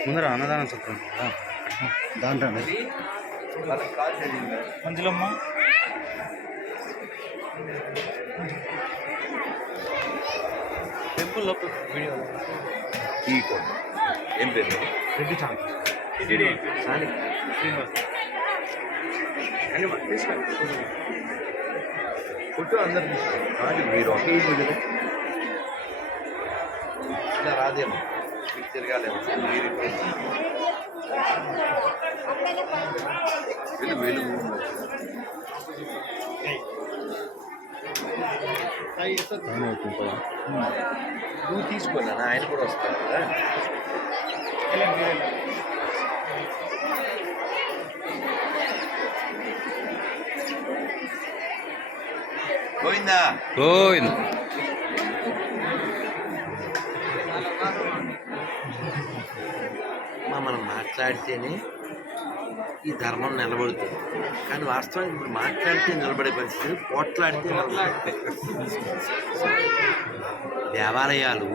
ముందర అన్నదానం సత్రం కదా దాంట్లో మంజులమ్మ టెంపుల్ లోపల వీడియో ఈ కోట. ఏం పేరు? రెడ్డి చాంగ్ సాని శ్రీనివాస్. అని మా- తీసుకో ఫోటో అందరు తీసుకో కాదు మీరు ఒకే కదా ఇలా రాదేమో. మీకు తిరగాలేమో. మీరు. వెలుగు వెలుగు నువ్వు తీసుకోనా ఆయన కూడా వస్తారు కదా. పోయిందా గోవింద్. అమ్మా మనం మాట్లాడితేనే ఈ ధర్మం నిలబడుతుంది. కానీ వాస్తవానికి ఇప్పుడు మాట్లాడితే నిలబడే పరిస్థితి పోట్లాడితే నిలబడే దేవాలయాలు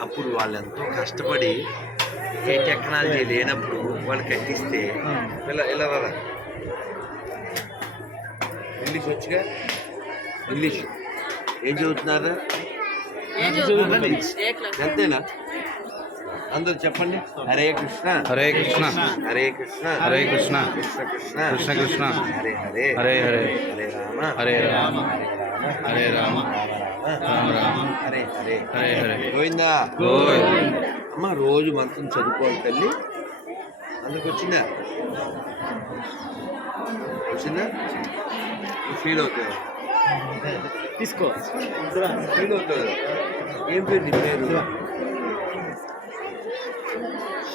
అప్పుడు వాళ్ళు ఎంతో కష్టపడి ఏ టెక్నాలజీ లేనప్పుడు వాళ్ళు కట్టిస్తే ఇలా ఇలా రారా ఇంగ్లీష్ వచ్చిగా? ఇంగ్లీష్. ఏం చదువుతున్నారా? అంతేనా అందరూ చెప్పండి. హరే కృష్ణ. హరే కృష్ణ. హరే కృష్ణ. హరే కృష్ణ. కృష్ణ కృష్ణ. కృష్ణ కృష్ణ. హరే హరే. హరే హరే. హరే రామ. హరే రామ. హరే రామ. హరే రామ. రామ. రామ హరే హరే. హరే హరే. గోవిందా. గోవింద్. అమ్మ రోజు మంత్రం చదువుకోవాలి తల్లి. అందుకు వచ్చిందా? వచ్చిందా? ఫీల్ అవుతుంది తీసుకో. ఫీల్ అవుతుంది ఏం పేరు నీ పేరు?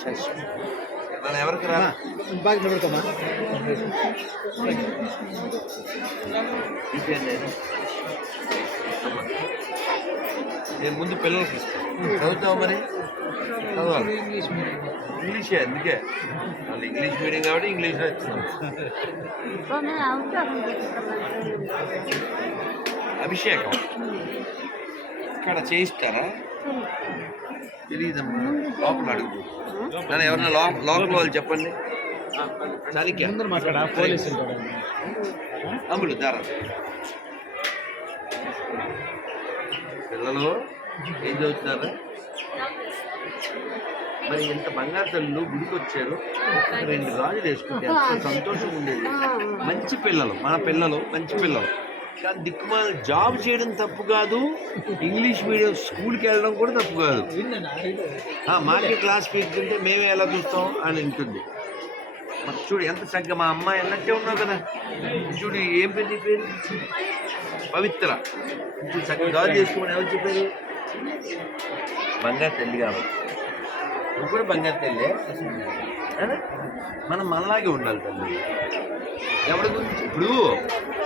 మన ఎవరికి రా బాగా నిలబడుకోమా నేను ముందు పిల్లలకి చదువుతావు మరి చదవాలి ఇంగ్లీషే అందుకే వాళ్ళు ఇంగ్లీష్ మీడియం కాబట్టి ఇంగ్లీష్లో ఇస్తున్నాం అభిషేకం ఇక్కడ చేయిస్తారా? తెలియదమ్మా లోపల అడుగు. నన్ను ఎవరన్నా లో లోపల వాళ్ళు చెప్పండి. అమ్ములు దారా. పిల్లలు ఏం చదువుతున్నారా? మరి ఇంత బంగారు తల్లు గుడికి వచ్చారు రెండు గాజులు వేసుకుంటే సంతోషం ఉండేది. మంచి పిల్లలు మన పిల్లలు మంచి పిల్లలు. కానీ దిక్కుమాల జాబ్ చేయడం తప్పు కాదు ఇంగ్లీష్ మీడియం స్కూల్కి వెళ్ళడం కూడా తప్పు కాదు. మాకే క్లాస్ పీకుంటే మేమే ఎలా చూస్తాం అని ఉంటుంది. చూడు ఎంత చక్కగా మా అమ్మాయి అన్నట్టే ఉన్నావు కదా. చూడు ఏం నీ పేరు? పవిత్ర. చక్కగా గాజు చేసుకోమని ఎవరు చెప్పారు? బంగారు తల్లి కాబట్టి. కూడా బంగారు తల్లి మనం మనలాగే ఉండాలి తల్లి. ఎవరి గురించి? ఇప్పుడు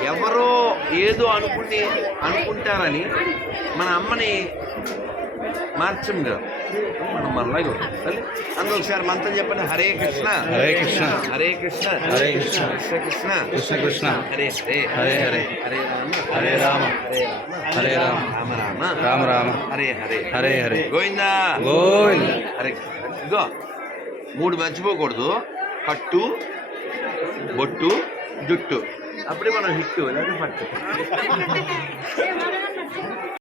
ఎవరో ఏదో అనుకుని అనుకుంటారని మన అమ్మని మార్చం కదా. మనం మనలాగే ఉండాలి అందులో ఒకసారి మంత్రం చెప్పండి. హరే కృష్ణ. హరే కృష్ణ. హరే కృష్ణ. హరే కృష్ణ. కృష్ణ కృష్ణ. కృష్ణ కృష్ణ. హరే హరే. హరే హరే. హరే రామ. హరే రామ. హరే రామ. హరే రామ. రామ రామ. రామ రామ. హరే హరే. హరే హరే. గోవిందా. గోవింద్. హరే ఇదిగో మూడు మర్చిపోకూడదు. పట్టు బొట్టు జుట్టు. అప్పుడే మనం హిట్టు లేదా పట్టు.